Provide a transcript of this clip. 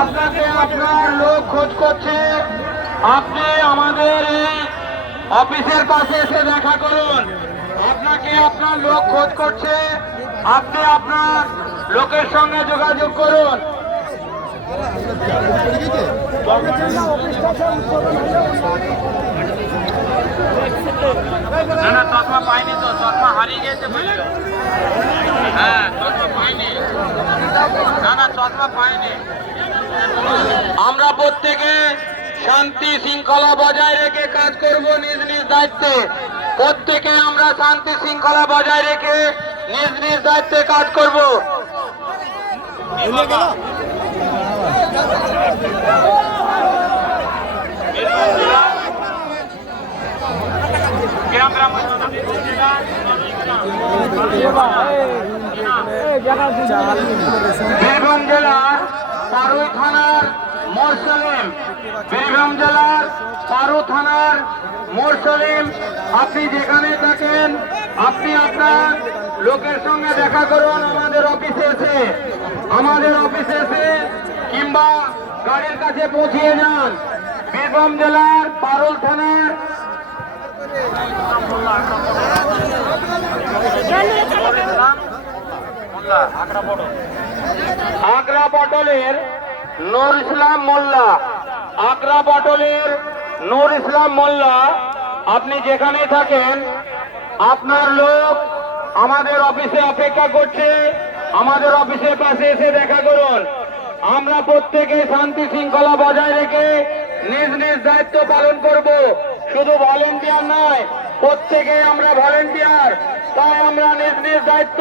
আপনাকে আপনার লোক খোঁজ করছে। আপনি আমাদের অফিসের পাশে এসে দেখা করুন। আপনাকে আপনার লোক খোঁজ করছে। আপনি আপনার লোকের সঙ্গে যোগাযোগ করুন। না না, চশমা পাইনি তো, চশমা হারিয়ে গেছে বুঝলো। হ্যাঁ, চশমা পাইনি। না না, চশমা পাইনি। আমরা প্রত্যেকে শান্তি শৃঙ্খলা বজায় রেখে কাজ করব নিজ নিজ দায়িত্বে। প্রত্যেকে আমরা শান্তি শৃঙ্খলা বজায় রেখে নিজ নিজ দায়িত্বে কাজ করব। বীরভূম জেলার পারুই থানার মোরসলিম, বীরভূম জেলার পারু থানার মোরসলিম, আপনি যেখানে থাকেন আপনি আপনার লোকের সঙ্গে দেখা করুন আমাদের অফিসে এসে। আমাদের অফিসে এসে কিংবা গাড়ির কাছে পৌঁছিয়ে যান। বীরভূম জেলার পারুল থানার আগ্রা পটলের নূর ইসলাম মোল্লা, আগ্রা পটলের নূর ইসলাম মোল্লা, আপনি যেখানে থাকেন আপনার লোক আমাদের অফিসে অপেক্ষা করছে। আমাদের অফিসের পাশে এসে দেখা করুন। আমরা প্রত্যেকে শান্তি শৃঙ্খলা বজায় রেখে নিজ নিজ দায়িত্ব পালন করব। শুধু ভলেন্টিয়ার নয়, প্রত্যেকে আমরা ভলেন্টিয়ার, তাই আমরা নিজ নিজ দায়িত্ব